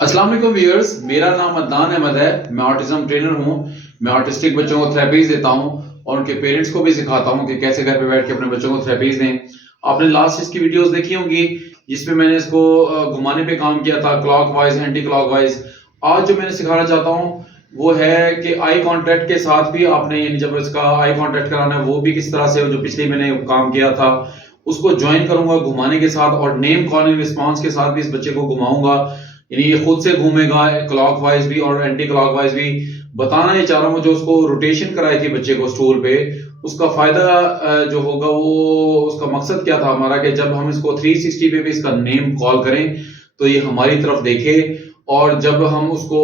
अस्सलाम वालेकुम व्यूअर्स, मेरा नाम अदनान अहमद है। मैं ऑटिज्म ट्रेनर हूं। मैं ऑटिस्टिक बच्चों को थेरेपीज देता हूं और उनके पेरेंट्स को भी सिखाता हूं कि कैसे घर पे बैठ के अपने बच्चों को थेरेपीज दें। आपने लास्ट इसकी वीडियोस देखी होंगी जिसमें मैंने इसको घुमाने पे काम किया था, क्लॉकवाइज, एंटी क्लॉकवाइज। आज जो मैंने सिखाना चाहता हूं वो है कि आई कांटेक्ट के साथ भी आपने, यानी जब इसका आई कांटेक्ट कराना है वो भी किस तरह से, जो पिछले मैंने काम किया था उसको ज्वाइन करूंगा घुमाने के साथ, और नेम कॉलिंग रिस्पॉन्स के साथ भी इस बच्चे को घुमाऊंगा। यानी ये खुद से घूमेगा क्लॉकवाइज भी और एंटी क्लॉकवाइज भी। बताना ये चाह रहा हूँ, जो उसको रोटेशन कराई थी बच्चे को स्टूल पे, उसका फायदा जो होगा वो, उसका मकसद क्या था हमारा कि जब हम इसको 360 पे भी इसका नेम कॉल करें तो ये हमारी तरफ देखे, और जब हम उसको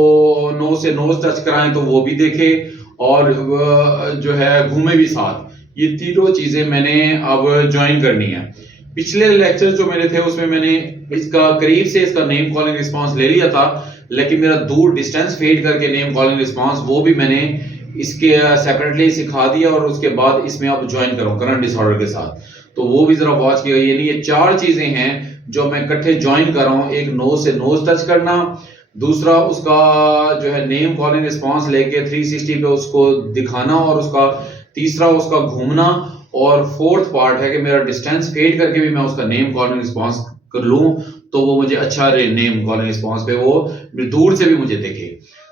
नो से नोज टच कराएं तो वो भी देखे, और जो है घूमे भी साथ। ये तीनों चीजें मैंने अब ज्वाइन करनी है। पिछले लेक्चर जो मेरे थे उसमें मैंने इसका करीब से इसका नेम कॉलिंग रिस्पांस ले लिया था, लेकिन मेरा दूर डिस्टेंस फेड करके नेम कॉलिंग रिस्पांस वो भी मैंने इसके सेपरेटली सिखा दिया, और उसके बाद इसमें अब ज्वाइन करूं करंट डिसऑर्डर के साथ, तो वो भी जरा वॉच किया। यानी ये चार चीजें हैं जो मैं इकट्ठे ज्वाइन कर रहा हूं। एक नोज से नोज टच करना, दूसरा उसका जो है नेम कॉलिंग रिस्पांस लेके 360 पे उसको दिखाना, और उसका तीसरा उसका घूमना, और फोर्थ पार्ट है कि मेरा डिस्टेंस फेड करके भी मैं उसका नेम कॉलिंग रिस्पांस कर लूं तो वो मुझे अच्छा नेम कॉलिंग रिस्पांस पे वो दूर से भी मुझे देखे।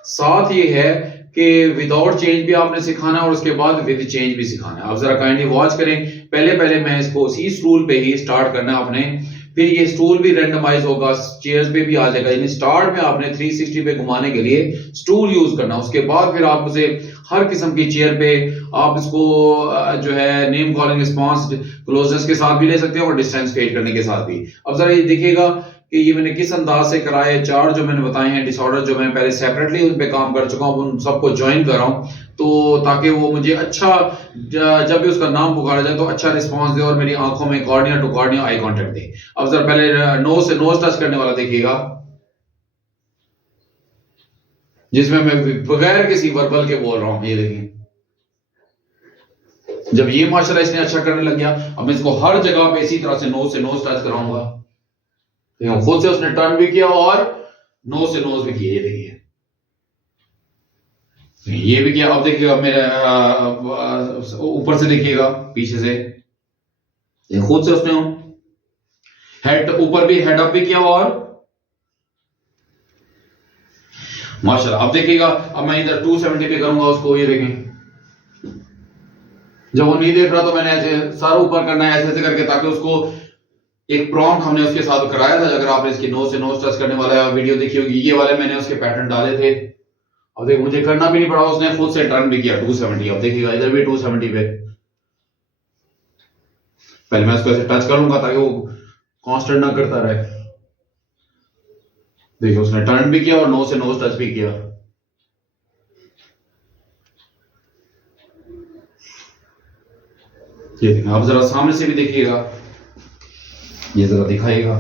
साथ ये है कि विदाउट चेंज भी आपने सिखाना है और उसके बाद विद चेंज भी सिखाना है। आप जरा काइंडली वॉच करें। पहले मैं इसको उसी स्टूल पे ही स्टार्ट करना है आपने, फिर ये स्टूल भी रेंडमाइज होगा, चेयर्स पे भी आ जाएगा। यानी स्टार्ट में आपने 360 पे घुमाने के लिए स्टूल यूज करना, उसके बाद फिर आप उसे हर किस्म की चेयर पे आप इसको जो है नेम कॉलिंग रिस्पांस क्लोजनेस के साथ भी ले सकते हैं और डिस्टेंस फेड करने के साथ भी। अब जरा ये देखिएगा कि ये मैंने किस अंदाज से कराए। चार जो मैंने बताए हैं डिसऑर्डर, जो मैं पहले सेपरेटली उन पे काम कर चुका हूं, उन सबको ज्वाइन कर रहा हूं, तो ताकि वो मुझे अच्छा जब भी उसका नाम पुकारा जाए तो अच्छा रिस्पांस दे और मेरी आंखों में cornea to cornea eye contact दे। अब जरा पहले नोज से नोज टच करने वाला देखिएगा, जिसमें मैं बगैर किसी वर्बल के बोल रहा हूं। ये देखिए, जब ये माशाल्लाह इसने अच्छा करने लग गया, अब मैं इसको हर जगह पे इसी तरह से नोज टच कराऊंगा। खुद से उसने टर्न भी किया और नोज से नोज भी किया। ये देखिए, ये भी किया। अब देखिएगा मेरे ऊपर से देखिएगा, पीछे से खुद से उसने हेड ऊपर भी, हेड अप भी किया, और माशाल्लाह। अब देखिएगा, अब मैं इधर 270 पे करूंगा उसको। ये देखें, जब वो नहीं देख रहा तो मैंने ऐसे सर ऊपर करना है, ऐसे करके, ताकि उसको एक प्रॉम्प्ट हमने उसके साथ कराया था। अगर आपने इसकी नोज से नोज टच करने वाला वीडियो देखी होगी, ये वाले मैंने उसके पैटर्न डाले थे। अब देखो, मुझे करना भी नहीं पड़ा, उसने खुद से टर्न भी किया 270। अब देखिएगा इधर भी 270 पे। पहले मैं उसको ऐसे टच करूंगा ताकि वो कांस्टेंट ना करता रहे। देखिए, उसने टर्न भी किया और नोज से नोज टच भी किया। ये देखिए, आप जरा सामने से भी देखिएगा, ये जरा दिखाइएगा।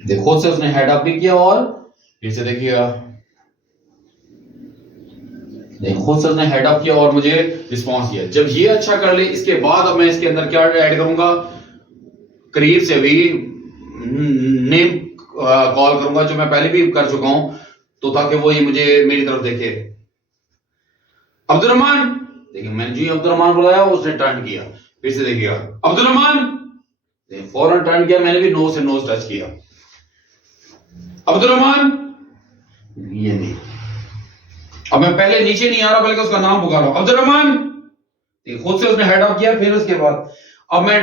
देखो, खुद से उसने हेड अप भी किया, और फिर से देखिएगा, खुद से उसने हेड अप किया और मुझे रिस्पांस दिया। जब ये अच्छा कर ले, इसके बाद अब मैं इसके अंदर क्या ऐड करूंगा, करीब से भी नेम कॉल करूंगा, जो मैं पहले भी कर चुका हूं, तो ताकि वो ही मुझे मेरी तरफ देखे। अब्दुर्रहमान, देखिए मैंने जी अब्दुर्रहमान बुलाया, उसने टर्न किया। फिर से देखिएगा, अब्दुर्रहमान, फौरन टर्न किया, मैंने भी नोज से नोज टच किया। अब्दुर्रहमान, ये नहीं। अब मैं पहले नीचे नहीं आ रहा बल्कि उसका नाम पुकार रहा हूं, अब्दुर्रहमान। खुद से उसने हेड अप किया। फिर उसके बाद अब मैं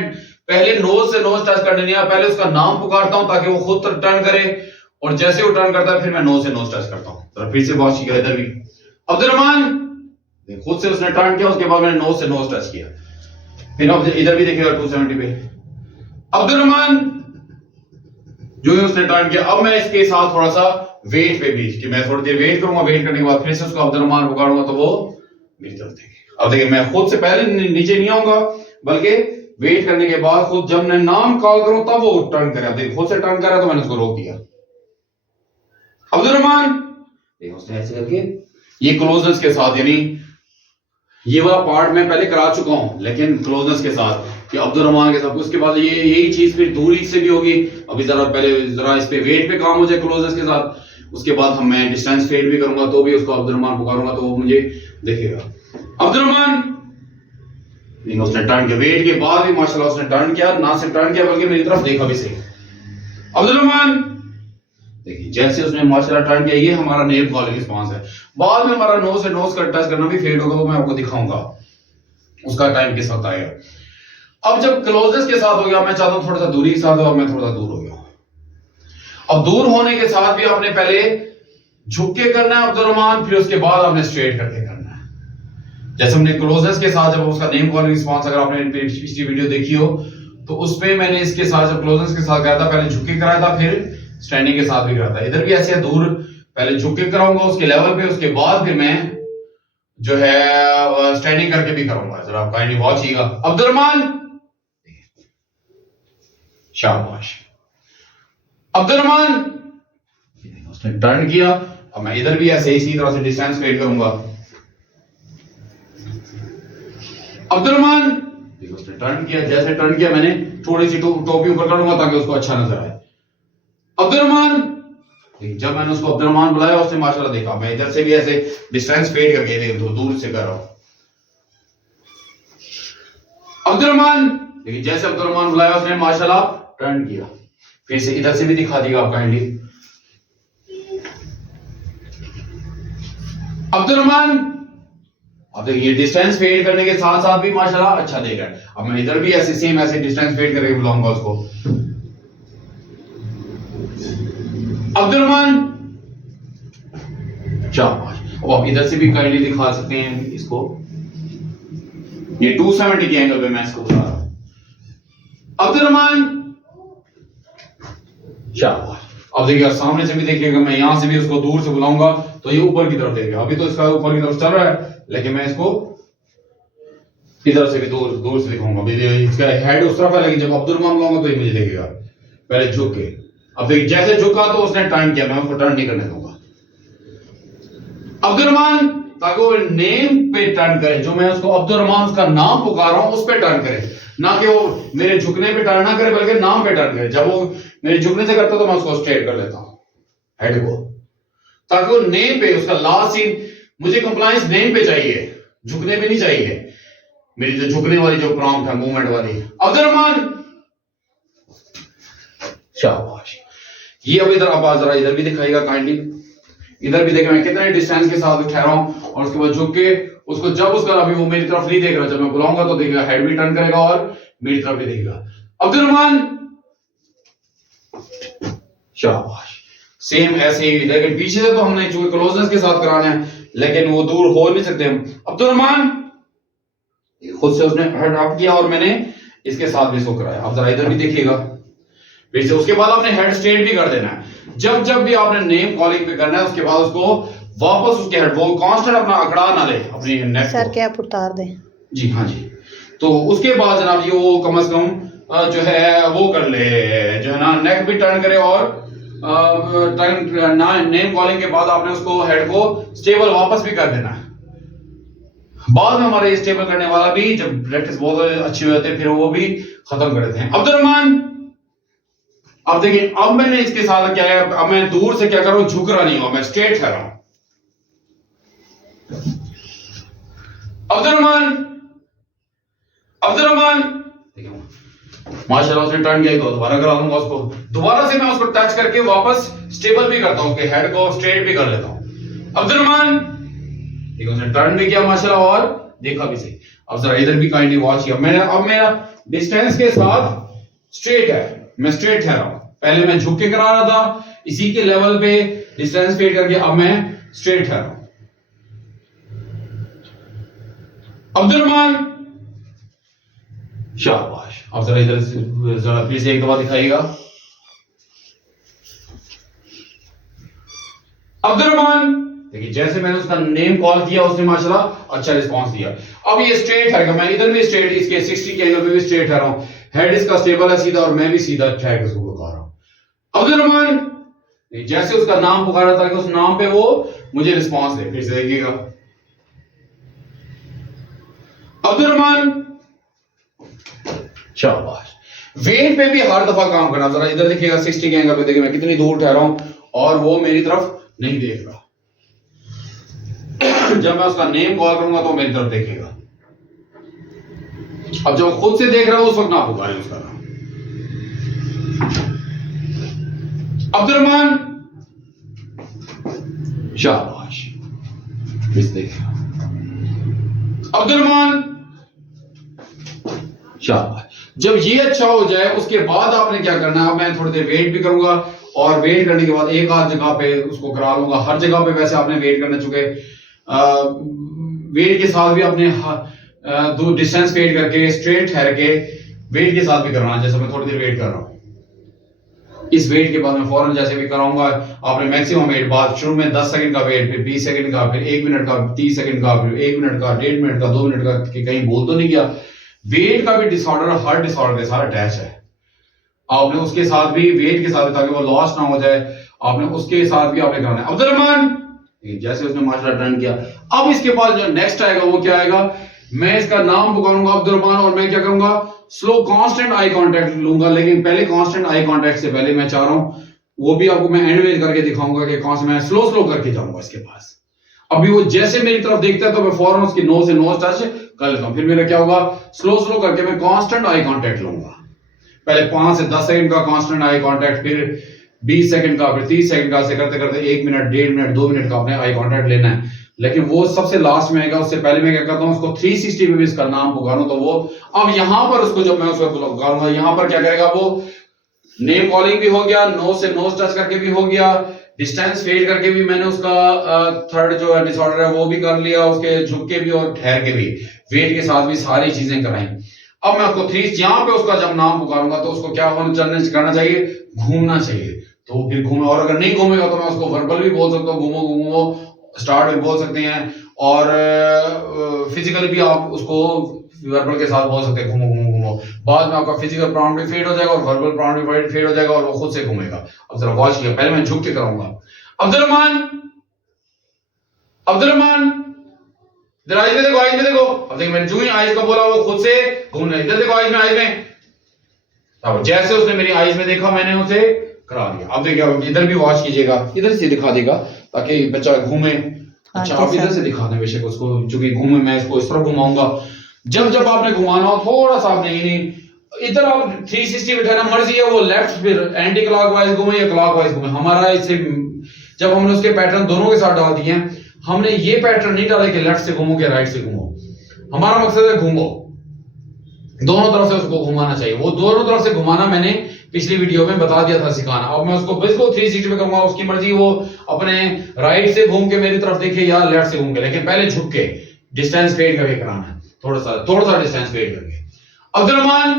पहले नोज से नोज टच करने नहीं आया, पहले उसका नाम पुकारता हूं ताकि वो खुद टर्न करे, और जैसे वो टर्न करता है फिर मैं नोज से नोज टच करता हूं। तो फिर से वॉच किया, इधर भी अब्दुर्रहमान, खुद से उसने टर्न किया, उसके बाद मैंने नोज से नोज टच किया। फिर अब इधर भी देखिएगा 270 पे, अब्दुर्रहमान, जो ही उसने टर्न किया। अब मैं इसके साथ थोड़ा सा वेट पे भी, कि मैं थोड़ी देर वेट करूंगा, वेट करने के बाद फिर से उसको अब्दुर्रहमान पुकारूंगा तो वो मेरी तरफ देखेगा। अब देखिए, मैं खुद से पहले नीचे नहीं आऊंगा, बल्कि वेट करने के बाद खुद जब मैं नाम कॉल करूं तब वो टर्न करे। अब देखिए, खुद से टर्न करा तो मैंने उसको रोक दिया। अब्दुर्रहमान, देखिए उसने ऐसे करके, ये क्लोजनेस के साथ, यानी ये वाला पार्ट मैं पहले करा चुका हूं लेकिन क्लोजनेस के साथ। कि अब्दुल रहमान के साथ, उसके बाद ये यही चीज फिर दूरी से भी होगी। अभी जरा पहले जरा इस पे वेट पे काम हो जाए क्लोजनेस के साथ, उसके बाद मैं डिस्टेंस फेड भी करूंगा तो भी उसको अब्दुल रहमान पुकारूंगा तो वो मुझे देखेगा। अब्दुल रहमान, उसने टर्न किया, वेट के बाद भी माशाल्लाह उसने टर्न किया, ना सिर्फ टर्न किया बल्कि मेरी तरफ देखा भी सही। अब्दुल रहमान, देखिए जैसे उसने माशाल्लाह टर्न किया, ये हमारा नेम कॉलिंग रिस्पांस है। बाद में हमारा नोज से नोज का टच करना भी फेड होगा, वो मैं आपको दिखाऊंगा, उसका टाइम किस वक्त आएगा। अब जब क्लोजनेस के साथ हो गया, मैं चाहता हूं थोड़ा सा दूरी के साथ हो, मैं थोड़ा दूर हो गया। अब दूर होने के साथ भी आपने पहले झुक के करना है अब्दुल रहमान, फिर उसके बाद आपने स्ट्रेट करके करना है। जैसे हमने क्लोजनेस के साथ जब उसका नेम कॉलिंग रिस्पांस, अगर आपने पिछली वीडियो देखी हो तो उसपे मैंने इसके साथ जब क्लोजनेस के साथ कराया था, पहले झुक के कराया था, फिर स्टैंडिंग के साथ भी कराया था। इधर भी ऐसे दूर पहले झुक के कराऊंगा उसके लेवल पे, उसके बाद फिर मैं जो है स्टैंडिंग करके भी करूंगा। जरा आप काइंडली वॉच कीजिएगा। अब्दुल रहमान, शाबाश। अब्दुल रहमान, उसने टर्न किया, अब मैं इधर भी ऐसे इसी तरह से डिस्टेंस फेड करूंगा। अब्दुल रहमान, उसने टर्न किया, जैसे टर्न किया मैंने थोड़ी सी टोपी ऊपर करूंगा ताकि उसको अच्छा नजर आए। अब्दुल रहमान, जब मैंने उसको अब्दुल रहमान बुलाया उसने माशाल्लाह देखा, मैं इधर से भी ऐसे डिस्टेंस फेड करके दूर से कर रहा हूं। अब्दुल रहमान, देखिए जैसे अब्दुल रहमान बुलाया उसने माशाल्लाह टर्न किया, फिर से इधर से भी दिखा दिया आप काइंडली। अब्दुल रहमान, अब देखिए डिस्टेंस फेड करने के साथ साथ भी माशाल्लाह अच्छा देगा। अब मैं इधर भी ऐसे सेम ऐसे डिस्टेंस फेड करके बुलाऊंगा उसको। अब्दुल रहमान, शाबाश। अब आप इधर से भी काइंडली दिखा सकते हैं इसको, ये 270 के एंगल पे मैं इसको बुला रहा हूं। अब्दुल रहमान, शाबाश। अब देखिए सामने से भी देखिएगा, मैं यहां से भी उसको दूर से बुलाऊंगा तो ये ऊपर की तरफ देखेगा। अभी तो इसका ऊपर की तरफ चल रहा है, लेकिन मैं इसको इधर से भी दूर से दिखाऊंगा। इसका हेड उस तरफ है, लेकिन जब अब्दुल रहमान बुलाऊंगा तो ये मुझे देखेगा। पहले झुक के, अब देखिए जैसे झुका तो उसने टर्न किया, मैं उसको टर्न नहीं करने दूंगा। अब्दुल रहमान, ताकि वो नेम पे टर्न करे, जो मैं उसको अब्दुल रहमान उसका नाम पुकार रहा हूं उस पे टर्न करे, ना कि वो मेरे झुकने पे टर्न ना करे बल्कि नाम पे टर्न करे। जब वो मेरे झुकने से करता तो मैं उसको स्ट्रेट कर लेता हूं हेड को, ताकि वो नेम पे उसका लास्ट सीन, मुझे कंप्लायंस नेम पे चाहिए, झुकने पे नहीं चाहिए। मेरी जो झुकने वाली जो प्रॉम्प्ट है मूवमेंट वाली। अब्दुल रहमान, शाबाश। ये अब इधर आप जरा इधर भी दिखाएगा काइंडली, इधर भी देखें मैं कितने डिस्टेंस के साथ ठहरा हूं, और उसके बाद झुक के उसको, जब उसका अभी वो मेरी तरफ नहीं देख रहा, जब मैं बुलाऊंगा तो देखेगा, हेड भी टर्न करेगा और मेरी तरफ भी देखेगा। अब्दुल रहमान, शाबाश। सेम ऐसे ही, लेकिन पीछे से तो हमने चूंकि क्लोजनेस के साथ कराना है, लेकिन वो दूर हो नहीं सकते हम। अब्दुल रहमान, खुद से उसने हेड अप किया और मैंने इसके साथ भी इसको कराया। अब जरा इधर भी देखिएगा फिर से। उसके बाद आपने हेड स्ट्रेट भी कर देना है। जब भी आपने नेम कॉलिंग पे करना है, उसके बाद उसको वापस उसके हेड, वो कांस्टेंट अपना अकड़ा ना ले अपनी नेक सर कैप उतार दें। जी हाँ जी। तो उसके बाद जनाब जी वो कम से कम जो है वो कर ले, जो है ना नेक भी टर्न करे, और नेम कॉलिंग के बाद आपने उसको हेड को स्टेबल वापस भी कर देना है। बाद में हमारे स्टेबल करने वाला भी, जब प्रैक्टिस बहुत अच्छी हो जाती है फिर वो भी खत्म कर देते हैं। अब्दुल रहमान, अब देखिए अब मैंने इसके साथ क्या है, अब मैं दूर से क्या कर रहा हूं, झुक रहा नहीं हूं, मैं स्ट्रेट कर रहा हूं। अब्दुल रहमान, अब्दुल रहमान, माशाल्लाह उसने टर्न किया, तो दोबारा करा दूंगा उसको, दोबारा से मैं उसको टच करके वापस स्टेबल भी करता हूं, उसके हेड को स्ट्रेट भी कर लेता हूं। अब्दुल रहमान, ठीक है, उसने टर्न भी किया माशाल्लाह और देखा भी सही। अब जरा इधर भी काइंडली वॉच किया। अब मेरा डिस्टेंस के साथ स्ट्रेट है, मैं स्ट्रेट ठहरा हूं। पहले मैं झुक के करा रहा था, इसी के लेवल पे डिस्टेंस फेड करके अब मैं स्ट्रेट ठहरा हूं। अब्दुल रहमान, शाबाश। अब जरा इधर जरा फिर से एक दफा दिखाइएगा। अब्दुल रहमान, देखिए जैसे मैंने उसका नेम कॉल किया उसने माशाल्लाह अच्छा रिस्पांस दिया। अब ये स्ट्रेट ठहरेगा, मैं इधर भी स्ट्रेट, इसके 60 के एंगल पे भी स्ट्रेट ठहरा हूं, हेड इसका स्टेबल है सीधा, और मैं भी सीधा ठहर के उसको पुकार रहा हूं। अब्दुल रहमान, जैसे उसका नाम पुकारा था कि उस नाम पे वो मुझे रिस्पांस दे। फिर से देखिएगा। अब्दुल रहमान, शाबाश। वेट पे भी हर दफा काम करना। जरा इधर देखिएगा 60 के एंगल पे, देखिए मैं कितनी दूर ठहरा हूं और वो मेरी तरफ नहीं देख रहा। जब मैं उसका नेम कॉल करूंगा तो मेरी तरफ देखेगा। अब जब खुद से देख रहा हूं उस वक्त ना पुकारें उसका नाम। अब्दुर्रहमान, शाबाश। इस देखिए अब्दुर्रहमान, शाबाश। जब ये अच्छा हो जाए उसके बाद आपने क्या करना है, अब मैं थोड़ी देर वेट भी करूंगा और वेट करने के बाद एक आध जगह पे उसको करा लूंगा। हर जगह पे वैसे आपने वेट करने चुके वेट के साथ भी अपने दो डिस्टेंस वेट करके स्ट्रेट ठहर के वेट के साथ भी करना। जैसे मैं थोड़ी देर वेट कर रहा हूं, इस वेट के बाद मैं फौरन जैसे भी कराऊंगा आपने मैक्सिमम वेट बाद शुरू में 10 सेकंड का वेट, फिर 20 सेकंड का, फिर 1 मिनट का, 30 सेकंड का, फिर 1 मिनट का, 1.5 मिनट का, 2 मिनट का, कि कहीं बोल तो नहीं गया। वेट का भी डिसऑर्डर हर डिसऑर्डर के साथ अटैच है। आपने उसके साथ भी वेट के साथ, ताकि वो लॉस ना हो जाए, आपने उसके साथ भी आपने कराना है। अब्दुर्रहमान, जैसे उसने माशाल्लाह टर्न किया, अब इसके बाद जो नेक्स्ट आएगा वो क्या आएगा, मैं इसका नाम पुकारूंगा अब्दुर्रहमान और मैं क्या करूंगा, स्लो कांस्टेंट आई कांटेक्ट लूंगा। लेकिन पहले कांस्टेंट आई कांटेक्ट से पहले मैं चाह रहा हूं, वो भी आपको मैं एंड में करके दिखाऊंगा कि कौन सा मैं स्लो स्लो करके जाऊंगा इसके पास। अभी वो जैसे मेरी तरफ देखता है तो मैं फौरन उसकी नोज से नोज टच कर लेता हूं। फिर मेरा क्या होगा, स्लो स्लो करके मैं कांस्टेंट आई कांटेक्ट लूंगा। पहले 5 से 10 सेकंड का कांस्टेंट आई कांटेक्ट, फिर 20 सेकंड का, फिर 30 सेकंड का, से करते करते 1 मिनट, 1.5 मिनट, 2 मिनट का अपने आई कांटेक्ट लेना है। लेकिन वो सबसे लास्ट में आएगा। उससे पहले मैं क्या करता हूं, उसको 360 पे भी इसका नाम पुकारूं तो वो अब यहां पर उसको जब मैं उसको पुकारूंगा, यहां पर क्या करेगा, वो नेम कॉलिंग भी हो गया, नोज से नोज टच करके भी हो गया, डिस्टेंस फेड करके भी मैंने उसका थर्ड जो डिसऑर्डर है वो भी कर लिया, उसके झुक के भी और ठहर के भी, वेट के साथ भी सारी चीजें कराई। अब मैं उसको 3 यहां पे उसका जब नाम पुकारूंगा तो उसको क्या करना चाहिए, घूमना चाहिए। तो फिर घूमे, और अगर नहीं घूमेगा तो मैं उसको वर्बल भी बोल सकता हूँ, घूमो घूमो स्टार्ट भी बोल सकते हैं, और फिजिकली भी आप उसको वर्बल के साथ बोल सकते हैं, घूमो घूमो घूमो। बाद में आपका फिजिकल प्राउंड भी फेड हो जाएगा और वर्बल प्राउंड भी फेड हो जाएगा और वो खुद से घूमेगा। अब जरा वॉच किया, पहले मैं झुक के कराऊंगा। अब्दुर्रहमान, अब्दुर्रहमान, इधर आइज में देखो, आइज में देखो। अब देखिए मैंने जो ही आइज का बोला वो खुद से घूमना। इधर देखो आइज में, आइज में। अब जैसे उसने मेरी आइज में देखा मैंने उसे करा दिया। अब देखिए इधर भी वॉच कीजिएगा, इधर से दिखा देगा ताकि बच्चा घूमे। अच्छा आप इधर से दिखा दें बेशक उसको, चूंकि घूमे, मैं इसको इस तरह घुमाऊंगा। जब जब आपने घुमाना हो थोड़ा सा आपने इधर आप 360 बैठाना मर्जी है, वो लेफ्ट फिर एंटी क्लॉकवाइज घूमे या क्लॉकवाइज घूमे। हमारा इससे जब हमने उसके पैटर्न दोनों के साथ डाल दिए हैं, हमने ये पैटर्न नहीं डाले कि लेफ्ट से घूमो कि राइट से घूमो। हमारा मकसद है घूमो, दोनों तरफ से उसको घुमाना चाहिए। वो दोनों तरफ से घुमाना मैंने पिछली वीडियो में बता दिया था सिखाना। अब मैं उसको बिल्कुल 360 पे करूंगा, उसकी मर्जी, वो अपने राइट से घूम के मेरी तरफ देखे या लेफ्ट से घूम के, लेकिन पहले झुक के डिस्टेंस फेड करके कराना है, थोड़ा सा डिस्टेंस फेड करके। अब्दुर्रहमान,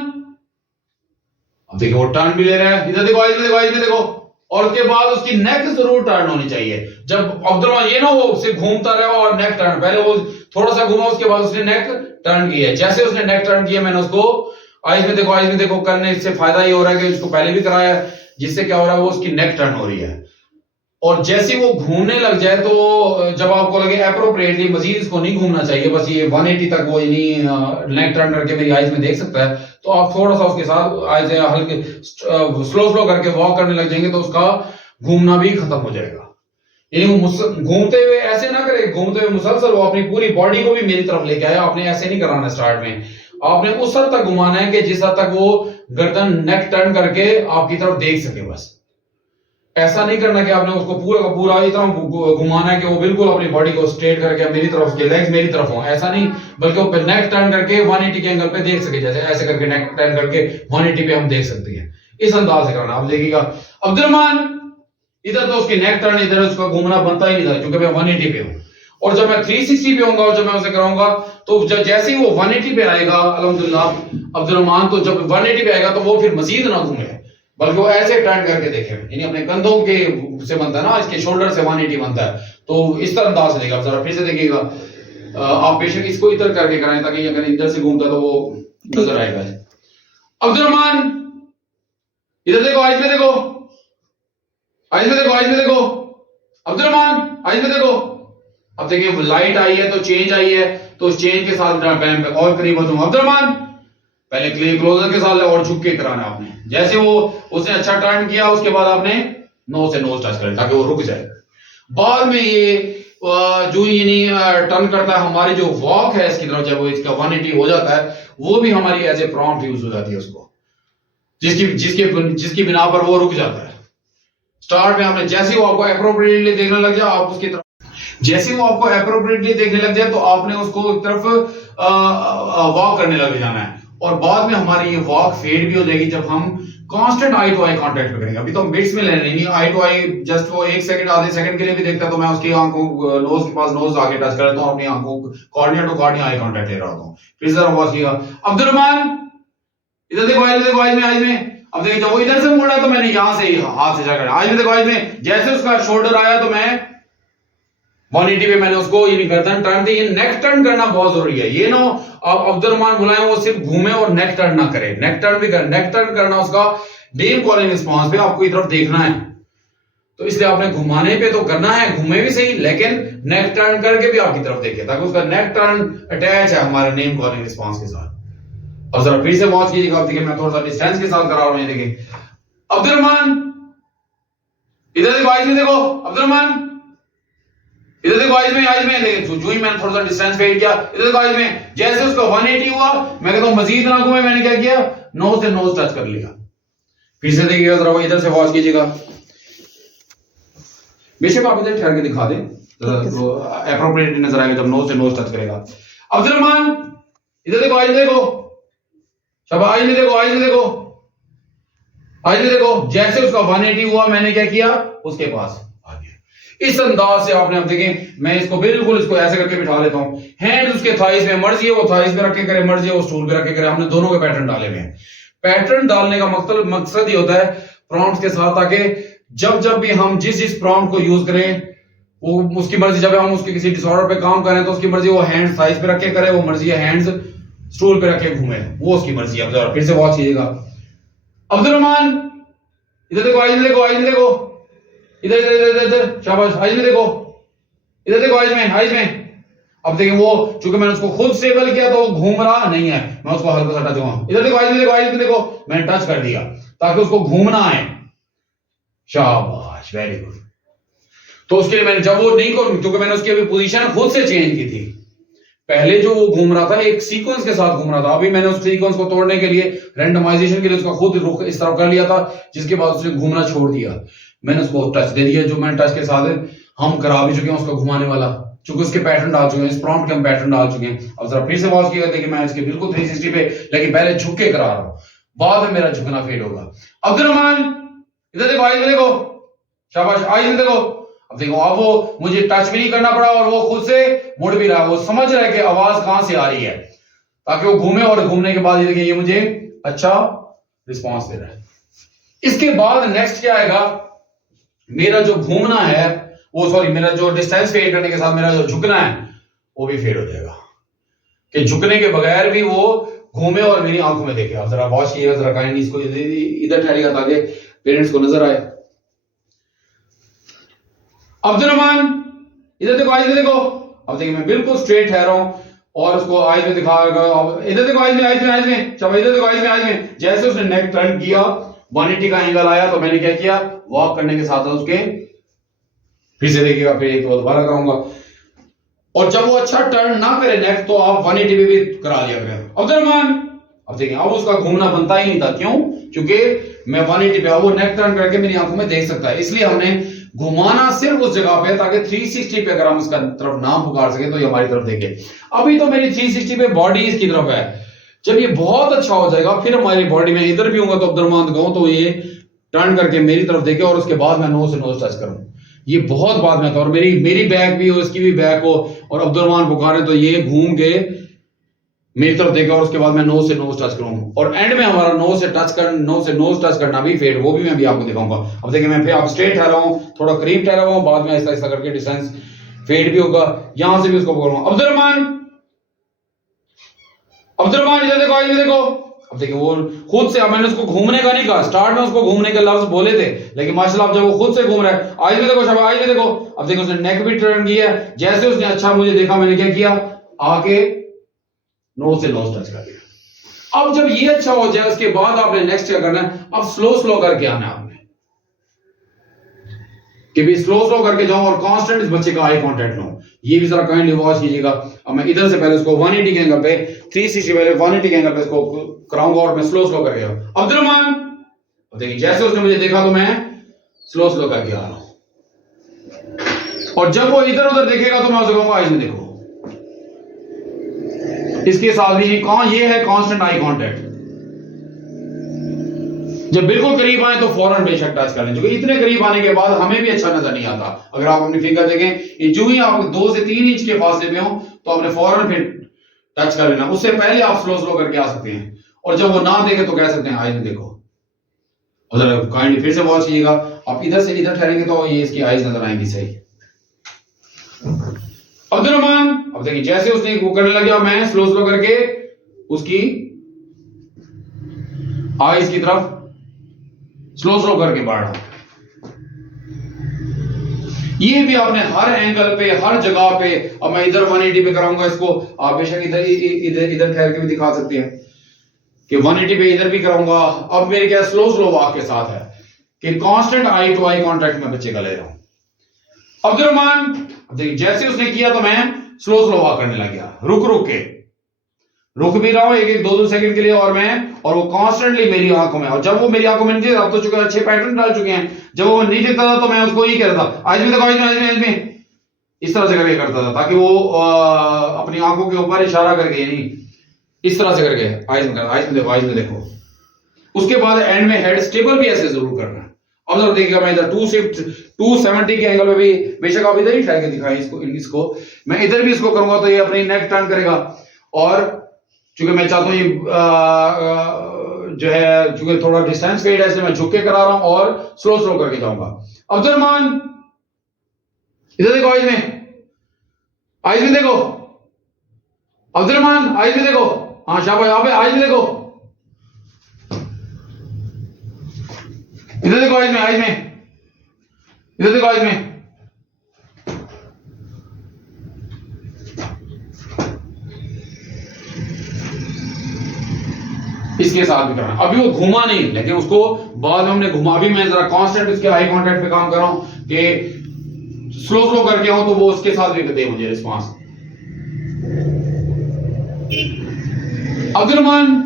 अब देखो वो टर्न भी ले रहा है, इधर देखो, आइज में देखो, आइज में देखो। और उसके बाद उसकी नेक जरूर टर्न होनी चाहिए। जब अब्दुर्रहमान ये ना हो सिर्फ घूमता रहा और नेक टर्न, पहले वो थोड़ा सा घूमा उसके बाद उसने नेक टर्न किया। जैसे उसने नेक टर्न किया मैंने उसको आइज में देखो, आइज में देखो करने से फायदा ये हो रहा है कि उसको पहले भी कराया है, जिससे क्या हो रहा है, वो उसकी नेक टर्न हो रही है। और जैसे वो घूमने लग जाए तो जब आपको लगे अप्रोप्रिएटली मजीद इसको नहीं घूमना चाहिए, बस ये 180 तक वो नेक टर्न करके मेरी आइज में देख सकता है, तो आप थोड़ा सा उसके साथ आइज हल्के स्लो स्लो करके वॉक करने लग जाएंगे तो उसका घूमना भी खत्म हो जाएगा। यानी घूमते हुए ऐसे ना करे, घूमते हुए मुसलसल वो अपनी पूरी बॉडी को भी मेरी तरफ लेके आया। आपने ऐसे नहीं कराना, स्टार्ट में आपने उस हद तक घुमाना है कि जिस हद तक वो गर्दन नेक टर्न करके आपकी तरफ देख सके। बस ऐसा नहीं करना कि आपने उसको पूरा का पूरा इतना घुमाना है कि वो बिल्कुल अपनी बॉडी को स्ट्रेट करके मेरी तरफ, उसके लेग्स मेरी तरफ हो, ऐसा नहीं, बल्कि वो नेक टर्न करके 180 के एंगल पे देख सके। जैसे ऐसे करके नेक टर्न करके 180 पे हम देख सकते हैं, इस अंदाज से करना। अब देखिएगा अब्दुर्रहमान, इधर तो उसकी नेक टर्न, इधर उसका घूमना बनता ही नहीं था क्योंकि मैं 180 पे हूं। और जब मैं 360 पे होऊंगा और जब मैं उसे कराऊंगा तो जैसे ही वो 180 पे आएगा अल्हम्दुलिल्लाह अब्दुर्रहमान, तो जब 180 पे आएगा तो वो फिर मजीद ना घूमे, बल्कि वो ऐसे टर्न करके देखे, यानी अपने कंधों के से बनता है ना, इसके शोल्डर से 180 बनता है, तो इस तरह अंदाज से देगा। जरा फिर से देखिएगा, आप बेशक इसको इधर करके कराएं ताकि अगर इधर से घूमता तो वो नजर आएगा। अब्दुर्रहमान, इधर देखो, आइज में देखो, आइज में देखो, आइज में देखो। अब्दुर्रहमान, आइज में देखो। अब देखिए लाइट आई है तो चेंज आई है, तो उस चेंज के साथ और करीब हो जाऊंगा। अब्दुर्रहमान, पहले क्लोजर के साथ और झुक के कराना आपने। जैसे वो उसने अच्छा टर्न किया उसके बाद आपने नोज से नोज टच करें ताकि वो रुक जाए। बाद में ये जो ये टर्न करता है, हमारी जो वॉक है इसकी तरफ, जब वो इसका 180 हो जाता है, वो भी हमारी एज ए प्रॉम्प्ट यूज हो जाती है उसको, जिसकी बिना पर वो रुक जाता है। स्टार्ट में आपने जैसे वो आपको अप्रोप्रिएटली देखने लग जाए, आप उसकी तरफ जैसे वो आपको अप्रोप्रिएटली देखने लग जाए तो आपने उसको एक तरफ वॉक करने लग जाना है। और बाद में हमारी ये वॉक फेड भी हो जाएगी जब हम constant eye to eye contact करेंगे। अभी तो हम बिट्स में ले रहे हैं, आई टू आई जस्ट वो 1 सेकंड आधे सेकंड के लिए भी देखता है तो मैं उसकी आंखों नोज के पास नोज आके टच कर लेता हूं, अपनी आंखों cornea to cornea eye contact ले रहा हूं। फिर जरा वॉच किया, अब्दुर्रहमान इधर देखो, आइज में। अब देखिए जब वो इधर से मुड़ा तो मैंने यहां से हाथ से जाकर आइज में देखो, आइज में जैसे उसका शोल्डर आया तो मैं 180 पे मैंने उसको ये नहीं गर्दन टर्न दी। ये नेक टर्न करना बहुत जरूरी है। ये ना आप अब्दुर्रहमान बुलाएं वो सिर्फ घूमे और नेक टर्न ना करे, नेक टर्न भी कर, नेक टर्न करना उसका नेम कॉलिंग रिस्पांस पे आपको की तरफ देखना है। तो इसलिए आपने घुमाने पे तो करना है, घूमे भी सही, लेकिन नेक टर्न करके भी आपकी तरफ देखे ताकि उसका नेक टर्न अटैच है हमारे नेम कॉलिंग रिस्पांस के साथ। अब जरा फिर से वॉच कीजिएगा, देखिए मैं थोड़ा सा डिस्टेंस के साथ करा रहा हूं। देखिए अब्दुर्रहमान इधर देखो, आइज में देखो, अब्दुर्रहमान इधर देखो, आइज में देखिए जो ही मैंने थोड़ा सा डिस्टेंस फेड किया, इधर देखो आइज में जैसे उसका 180 हुआ, मैं कहता हूं मजीद ना घूमे, मैंने क्या किया, नोज से नोज टच कर लिया। फिर से देखिएगा जरा, वो इधर से वॉच कीजिएगा, बेशक आप इधर ठहर के दिखा दें तो एप्रोप्रिएट नजर आएगा जब नोज से नोज टच करेगा। अब्दुर्रहमान इधर देखो, आइज में देखो, शाबाश, आइज में देखो, आइज में देखो, आइज में देखो, जैसे उसका 180 हुआ मैंने क्या किया, उसके पास आ गया। इस अंदाज से आपने, अब देखें मैं इसको बिल्कुल इसको ऐसे करके बिठा लेता हूं, हैंड उसके थाइस में, मर्जी है वो थाइस पे रख के करे, मर्जी है वो स्टूल पे रख के करे, हमने दोनों के पैटर्न डाले हुए हैं। पैटर्न डालने का मकसद ये होता है प्रॉम्प्ट के साथ, ताकि जब भी हम जिस प्रॉम्प्ट को यूज करें वो उसकी मर्जी, जब हम उसके किसी डिसऑर्डर पे काम करें तो उसकी मर्जी वो हैंड थाइस पे रख के करे, वो मर्जी है हैंड्स स्टूल पे रख के घूमे, वो उसकी मर्जी है। अब फिर से वॉच कीजिएगा, अब्दुर्रहमान इधर देखो, आइज में देखो, आइज में देखो, इधर इधर इधर इधर, शाबाश, आइज में देखो, इधर देखो, आइज में, आइज में। अब देखिए वो चूंकि मैंने उसको खुद स्टेबल किया तो वो घूम रहा नहीं है, मैं उसको हल्का सा टच करूंगा, इधर देखो, आइज में देखो, आइज में देखो, मैंने टच कर दिया ताकि उसको घूमना है। शाबाश, वेरी गुड। तो उसके लिए मैंने जब वो नहीं करूं, क्योंकि मैंने उसकी अभी पोजीशन खुद से चेंज की थी, पहले जो वो घूम रहा था एक सीक्वेंस के साथ घूम रहा था, अभी मैंने उस सीक्वेंस को तोड़ने के लिए, रैंडमाइजेशन के लिए उसका खुद रुख इस तरफ कर लिया था, जिसके बाद उसने घूमना छोड़ दिया, मैंने उसको टच दे दिया। जो मैंने टच के साथ हम करा भी चुके हैं उसको घुमाने वाला, चूंकि उसके पैटर्न डाल चुके हैं, इस प्रॉम्प्ट के हम पैटर्न डाल चुके हैं। अब जरा फिर से वॉच किया, देखिए मैं इसके बिल्कुल 360 पे, लेकिन पहले झुक के करा रहा हूं, बाद में मेरा झुकना फेड होगा। अब्दुर्रहमान इधर देखो, आइज में देखो, शाबाश, आइज में देखो। अब देखो, अब वो मुझे टच भी नहीं करना पड़ा और वो खुद से मुड़ भी रहा है, वो समझ रहा है कि आवाज कहां से आ रही है, ताकि वो घूमे, और घूमने के बाद देखिए ये मुझे अच्छा रिस्पांस दे रहा है। इसके बाद नेक्स्ट क्या आएगा, मेरा जो घूमना है वो, सॉरी, मेरा जो डिस्टेंस फेड करने के साथ मेरा जो झुकना है वो भी फेड हो जाएगा, कि झुकने के बगैर भी वो घूमे और मेरी आंखों में देखे। अब जरा वॉच कीजिएगा, जरा काइंडली इसको इधर ठहरेगा ताकि पेरेंट्स को नजर आए। अब्दुर्रहमान इधर देखो, आइज में देखो। अब देखिए मैं बिल्कुल स्ट्रेट ठहरा हूं और उसको आइज में दिखाएगा, इधर देखो, आइज में, आइज में, आइज में, चलो इधर देखो, आइज में, आइज में। जैसे उसने नेक टर्न किया, 180 का एंगल आया, तो मैंने क्या किया, वॉक करने के साथ उसके, फिर से देखिएगा, फिर एक दो दोबारा कराऊंगा, और जब वो अच्छा टर्न ना करे नेक, तो आप 180 पे भी करा लिया करें। अब्दुर्रहमान अब देखिए, अब उसका घूमना बनता ही नहीं था, क्यों, क्योंकि मैं 180 पे, अब वो नेक टर्न करके मेरी आंखों में देख सकता है, इसलिए हमने घुमाना सिर्फ उस जगह पे, ताकि 360 पे अगर हम इसका तरफ नाम पुकार सके तो ये हमारी तरफ देखे। अभी तो मेरी 360 पे बॉडी इसकी तरफ है, जब ये बहुत अच्छा हो जाएगा फिर हमारी बॉडी में इधर भी होगा तो अब्दुर्रहमान कहूं तो ये टर्न करके मेरी तरफ देखे, और उसके बाद मैं नोज से नोज टच करूं, ये बहुत बाद में था, और मेरी बैक भी हो, इसकी भी बैक हो, और अब्दुर्रहमान पुकारे तो ये घूम के मेरी तरफ देखा, और उसके बाद मैं नोज से नोज टच करूंगा, और एंड में हमारा नोज से नोज टच करना भी फेड, वो भी मैं अभी आपको दिखाऊंगा। अब देखिए मैं फिर आप स्ट्रेट ठहरा हूं, थोड़ा करीब ठहरा हुआ हूं, बाद में ऐसा ऐसा करके डिस्टेंस फेड भी होगा, यहां से भी उसको पकड़ूंगा। अब्दुर्रहमान इधर देखो, आइए देखो। अब देखिए वो खुद से, अब मैंने उसको घूमने का नहीं कहा, स्टार्ट में उसको घूमने के लफ्ज बोले थे, लेकिन माशाल्लाह जब वो खुद से घूम रहा है, आइज में देखो, शाबाश, आइज में देखो। अब देखो उसने नेक भी टर्न किया, जैसे उसने अच्छा मुझे देखा, मैंने क्या किया, आके नोज से नोज टच कर दिया। अब जब ये अच्छा हो जाए उसके बाद आपने नेक्स्ट क्या करना है, अब स्लो स्लो करके आना है आपने, कि भी स्लो स्लो करके जाऊं और कांस्टेंट इस बच्चे का आई कांटेक्ट लूं। ये भी जरा काइंडली वॉच कीजिएगा। अब मैं इधर से पहले उसको 180 के एंगल पे 360 पहले 180 के एंगल पे इसको कराऊंगा और मैं स्लो स्लो करके अब्दुल रहमान, देखिए जैसे उसने मुझे देखा तो मैं स्लो स्लो करके आ रहा हूं, और जब वो इधर उधर देखेगा तो मैं उसे कहूंगा आइज में देखो। इसके साथ भी कौन ये है कांस्टेंट आई कांटेक्ट। जब बिल्कुल करीब आए तो फौरन बेशक टच कर लें, क्योंकि इतने करीब आने के बाद हमें भी अच्छा नजर नहीं आता। अगर आप अपनी फिंगर देखें, ये जो ही आप 2 से 3 इंच के फासले पे हो तो आपने फौरन फिर टच कर लेना, उससे पहले आप स्लो स्लो करके आ सकते हैं। और जब वो ना देखे तो कह सकते हैं आइज में देखो। और काइंडली फिर से वॉच कीजिएगा, आप इधर से इधर ठहरेंगे तो ये इसकी आइज नजर आएंगी सही। अब्दुल रहमान, अब देखिए जैसे उसने वो करने लग गया, मैं स्लो स्लो करके उसकी आइज की तरफ स्लो स्लो करके बढ़ रहा हूं। ये भी आपने हर एंगल पे हर जगह पे, अब मैं इधर 180 पे कराऊंगा इसको, आप बेशक इधर इधर इधर ठहर के भी दिखा सकते हैं कि 180 पे इधर भी कराऊंगा। अब मेरे क्या स्लो स्लो वॉक के साथ है कि constant eye to eye contact में बच्चे का ले रहा हूं। अब्दुल रहमान, देखिए जैसे उसने किया तो मैं स्लो स्लो वॉक करने लग गया, रुक रुक के रुक भी रहा हूं 1-1 2-2 सेकंड के लिए, और वो कॉन्स्टेंटली मेरी आंखों में, और जब वो मेरी आंखों में नहीं, अब तो चुके अच्छे पैटर्न डाल चुके हैं, जब वो नहीं दिखता था तो मैं उसको यही कहता था आज भी देखो, आज में इस तरह से करके करता था, ताकि वो अपनी आंखों के ऊपर इशारा करके, नहीं इस तरह से करके आइज में देखो। उसके बाद एंड में हेड स्टेबल भी ऐसे जरूर करना है। अब जब देखिएगा मैं इधर 270 के एंगल में भी, बेशक आप इधर ही ठहर के दिखाएं इसको, मैं इधर भी इसको करूंगा तो ये अपनी नेक टर्न करेगा, और चूंकि मैं चाहता हूं ये जो है, चूंकि थोड़ा डिस्टेंस वेट है इसलिए मैं झुक के करा रहा हूं और स्लो स्लो करके जाऊंगा। अब्दुल रहमान, इधर देखो, आइज में देखो। अब्दुल रहमान, आइज में देखो। हाँ शाबाश, यहाँ पे आइज में देखो, इधर देखो, आइज में इधर देखो, आइज में। इसके साथ भी करना, अभी वो घुमा नहीं, लेकिन उसको बाद में हमने घुमा भी, मैं जरा कांस्टेंट उसके आई कांटेक्ट पे काम कर रहा हूं कि स्लो स्लो करके आऊं तो वो उसके साथ भी दे मुझे रिस्पांस। अब्दुल रहमान,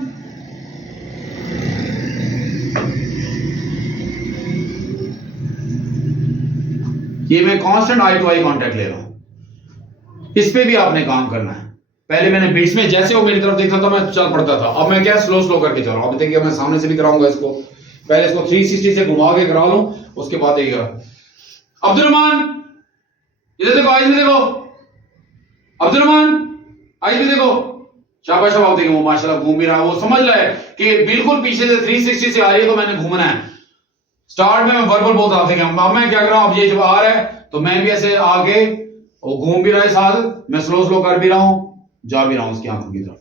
ये मैं constant eye to eye contact ले रहा हूं, इस पे भी आपने काम करना है। पहले मैंने बीच में जैसे वो मेरी तरफ देखता था मैं चल पड़ता था, अब मैं क्या स्लो स्लो करके चल रहा हूं। अब देखिए मैं सामने से भी कराऊंगा इसको, पहले इसको 360 से घुमा के करा लूं, उसके बाद देखिएगा। अब्दुल रहमान, इधर देखो, आइज में देखो। अब्दुल रहमान, आइज में देखो। शाबाश शाबाश, देखिए वो माशाल्लाह घूम भी रहा है, वो समझ रहा है कि बिल्कुल पीछे से 360 से आ रही है तो मैंने घूमना है। स्टार्ट में मैं वर्बल बोलता था, अब मैं क्या कर रहा हूं, अब ये जब आ रहा है तो मैं भी ऐसे आगे, वो घूम भी रहा है साथ, मैं स्लो स्लो कर भी रहा हूं, जा भी रहा हूं उसकी आंखों की तरफ।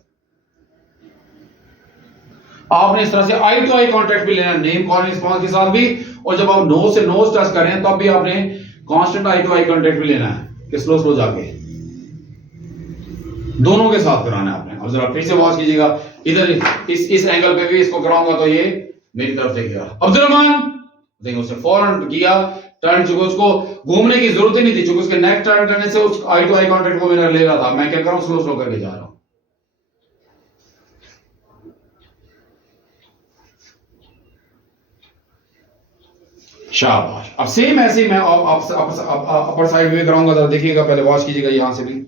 आपने इस तरह से आई टू आई कांटेक्ट भी लेना, नेम कॉल रिस्पांस के साथ भी, और जब आप नोज से नोज टच कर रहे हैं तब भी आपने constant eye to eye contact भी लेना है कि स्लो स्लो जाके दोनों के साथ कराना है आपने। अब जरा फिर से वॉच कीजिएगा, इधर इस एंगल पे भी इसको कराऊंगा तो ये मेरी तरफ देखिएगा। अब्दुल रहमान, देखिए उसने फौरन किया टर्न, चूंकि उसको घूमने की जरूरत ही नहीं थी, चूंकि उसके नेक टर्न करने से उस आई टू आई कांटेक्ट को मैंने ले रहा था। मैं क्या कर रहा हूं, स्लो स्लो करके जा रहा हूं। शाबाश। अब सेम ऐसे ही मैं अपर साइड में कराऊंगा, जरा देखिएगा, पहले वॉच कीजिएगा, यहां से भी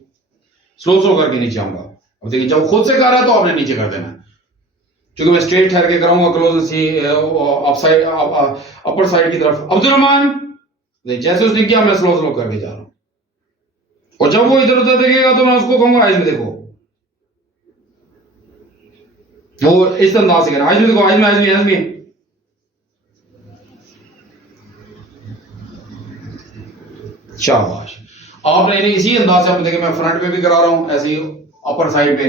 स्लो स्लो करके नीचे आऊंगा। अब देखिए जब खुद से कर रहा है तो आपने नीचे कर देना, क्योंकि मैं स्ट्रेट ठहर के कराऊंगा क्लोज सी अपर साइड की तरफ। अब्दुल रहमान, जैसे उसने किया मैं स्लो स्लो करके जा रहा हूं, और जब वो इधर उधर देखेगा तो मैं उसको कहूंगा आइज में देखो। वो इस अंदाज से कहना, आइज में देखो, आइज में, आइज में, आइज में। शाबाश। आपने इसी अंदाज से, आप देखिए मैं फ्रंट पे भी करा रहा हूं, ऐसे ही अपर साइड पे।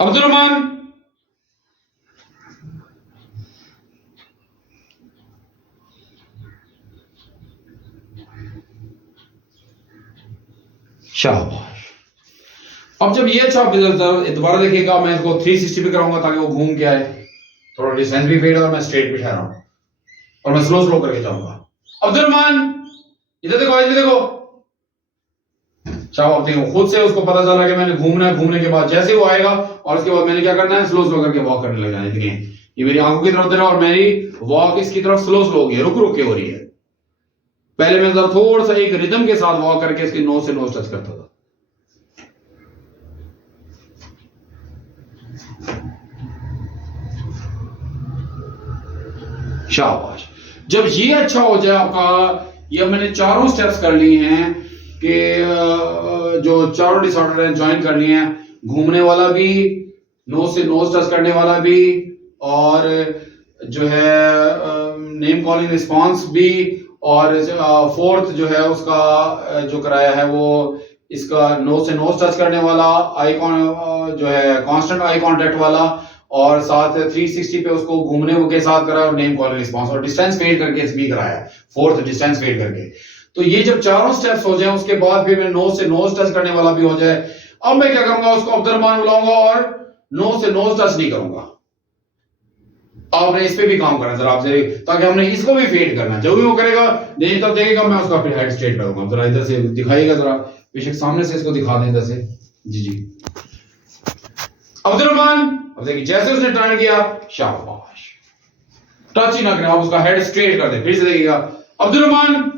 अब्दुल रहमान, शाबाश। अब जब ये अच्छा दोबारा देखिएगा, मैं इसको 360 पे कराऊंगा ताकि वो घूम के आए, थोड़ा डिस्टेंस भी फेड और मैं स्ट्रेट पे ठहरा हूं और मैं स्लो स्लो करके जाऊंगा। अब्दुलरहमान इधर देखो, इधर देखो, चाहो आप देखो, खुद से उसको पता चला कि मैंने घूमना है। घूमने के बाद जैसे वो आएगा और उसके बाद मैंने क्या करना है, स्लो स्लो करके वॉक करने लग जाना है। ये मेरी आंखों की तरफ दे रहा और मेरी वॉक इसकी तरफ स्लो स्लो हो गई है, रुक रुक के हो रही है। पहले मैं जरा थोड़ा सा एक रिदम के साथ वॉक करके इसकी नोज से नोज टच करता था। शाबाश। जब ये अच्छा हो जाए आपका, ये मैंने चारों स्टेप्स कर लिए हैं कि जो चारों डिसऑर्डर ज्वाइन कर लिए हैं, घूमने वाला भी, नोज से नोज टच करने वाला भी, और जो है नेम कॉलिंग रिस्पांस भी, और फोर्थ जो है उसका जो कराया है वो इसका नोज से नोज टच करने वाला, आई जो है कांस्टेंट आई कांटेक्ट वाला, और साथ 360 पे उसको घूमने के साथ कराया और नेम कॉलिंग रिस्पांस, और डिस्टेंस फेड करके इसमें कराया, फोर्थ डिस्टेंस फेड करके। तो ये जब चारों स्टेप्स हो जाए उसके बाद फिर मैं नोज से नोज टच करने वाला भी हो जाए। अब मैं क्या करूंगा, उसको अब्दुलरहमान बुलाऊंगा और नोज से नोज टच नहीं करूंगा। आपने इस पे भी काम करना जरा आपसे, ताकि हमने इसको भी फेड करना। जब भी वो करेगा नहीं तब देखेगा, मैं उसका फिर हेड स्ट्रेट करूंगा। जरा इधर से दिखाइएगा, जरा बेशक सामने से इसको दिखा दें इधर से। जी जी अब्दुलरहमान, अब देखिए जैसे उसने टर्न किया, शाबाश, टच ही ना करें, आप उसका हेड स्ट्रेट कर दे। फिर से देखिएगा अब्दुलरहमान,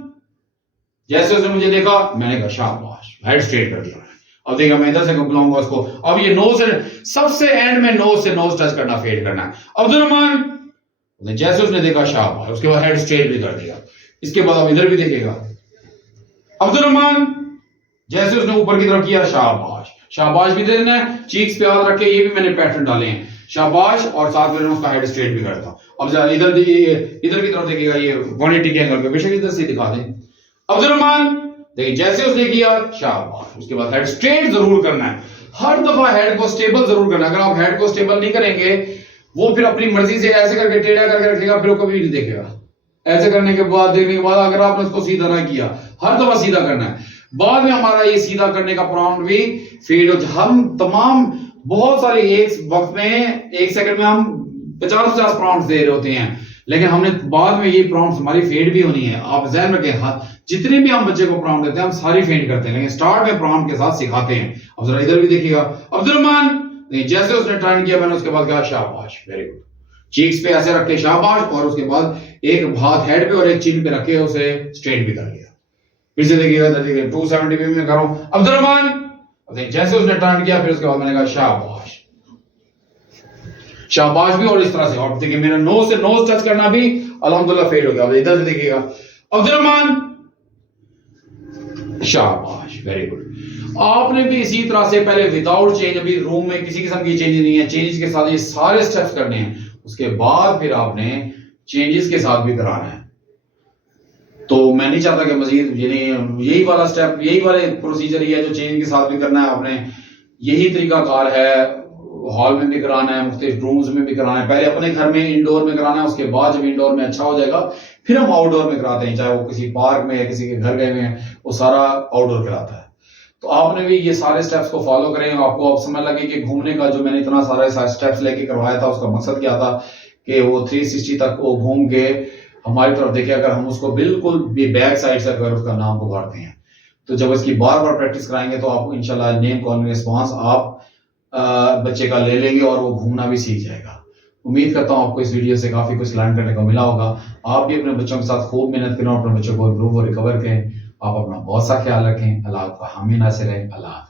जैसे उसने मुझे देखा मैंने कहा शाबाश, हेड स्ट्रेट कर दिया। अब देखिएगा मैं इधर से बुलाऊंगा उसको। अब ये नोज से सबसे एंड में नोज से नोज टच करना, फेड करना है। अब्दुलरहमान, जैसे उसने देखा शाबाश, उसके बाद हेड स्ट्रेट भी कर दिया। इसके बाद अब इधर भी देखिएगा अब्दुलरहमान, जैसे उसने ऊपर की तरफ किया, शाबाश, शाबाश भी दे देना है। चीक्स पे याद रखे, ये भी मैंने पैटर्न डाले हैं, शाबाश, और साथ में उसका हेड स्ट्रेट भी करता। अब जरा इधर इधर की तरफ देखिएगा, ये 180 के एंगल पे, बेशक इधर से दिखा दें। अब्दुलरहमान देखिए जैसे उसने किया, शाबाश, उसके बाद हेड स्ट्रेट जरूर करना है। हर दफा हेड को स्टेबल जरूर करना है। अगर आप हेड को स्टेबल नहीं करेंगे, वो फिर अपनी मर्जी से ऐसे करके टेढ़ा करके रखेगा, फिर वो कभी नहीं देखेगा। ऐसे करने के बाद, देखने के बाद अगर आपने उसको सीधा ना किया, हर दफा सीधा करना है। बाद में हमारा ये सीधा करने का प्रॉम्प्ट भी फीड हो। हम तमाम बहुत सारे एक वक्त में, एक सेकंड में हम 50-50 प्रॉम्प्ट दे रहे होते हैं, लेकिन हमने बाद में ये प्रॉम्प्ट हमारी फेड भी होनी है। आप ध्यान रखें, जितने भी हम बच्चे को प्रॉम्प्ट देते हैं हम सारी फेड करते हैं, लेकिन स्टार्ट में प्रॉम्प्ट के साथ सिखाते हैं। अब जरा इधर भी देखिएगा अब्दुलरहमान, जैसे उसने टर्न किया मैंने उसके बाद कहा शाबाश, वेरी गुड। चीक्स पे ऐसे रखे, शाबाश, और उसके बाद एक हाथ हेड पे और एक चिन पे रखे, उसे स्ट्रेट भी कर लिया। फिर से देखिएगा 270 पे मैं कर रहा हूं अब्दुलरहमान, जैसे उसने टर्न किया, फिर उसके बाद मैंने कहा शाबाश, शाबाश भी, और इस तरह से। और देखिए मेरा नोज से नोज टच करना भी अल्हम्दुलिल्लाह फेल हो गया। अब इधर से देखिएगा अब्दुलरहमान, शाबाश, वेरी गुड। आपने भी इसी तरह से पहले विदाउट चेंज, अभी रूम में किसी किस्म की चेंज नहीं है, चेंजेस के साथ ये सारे स्टेप्स करने हैं। उसके बाद फिर आपने चेंजेस के साथ भी कराना है। तो मैं नहीं चाहता कि मजीद यही वाला स्टेप, यही वाले प्रोसीजर ही है जो चेंज के साथ भी करना है। आपने यही तरीकाकार है, हॉल में भी कराना है, मुख्तलिफ रूम्स में भी कराना है। पहले अपने घर में इंडोर में कराना है, उसके बाद जब इंडोर में अच्छा हो जाएगा फिर हम आउटडोर में कराते हैं। चाहे वो किसी पार्क में या किसी के घर गए हुए हैं, वो सारा आउटडोर कराता है। तो आपने भी ये सारे स्टेप्स को फॉलो करें। आपको अब समझ लगे कि घूमने का जो मैंने इतना सारा स्टेप्स लेके करवाया था, उसका मकसद क्या था कि वो 360 तक वो घूम के हमारी तरफ देखे। अगर हम उसको बिल्कुल भी बैक साइड से अगर उसका नाम पुकारते हैं, तो जब इसकी बार बार प्रैक्टिस कराएंगे तो आपको इंशाल्लाह नेम कॉलिंग रिस्पांस आप बच्चे का ले लेंगे और वो घूमना भी सीख जाएगा। उम्मीद करता हूँ आपको इस वीडियो से काफी कुछ लर्न करने को मिला होगा। आप भी अपने बच्चों के साथ खूब मेहनत करें और अपने बच्चों को इम्प्रूव और रिकवर करें। आप अपना बहुत सा ख्याल रखें। अल्लाह आपका हामी नासिर है। अल्लाह।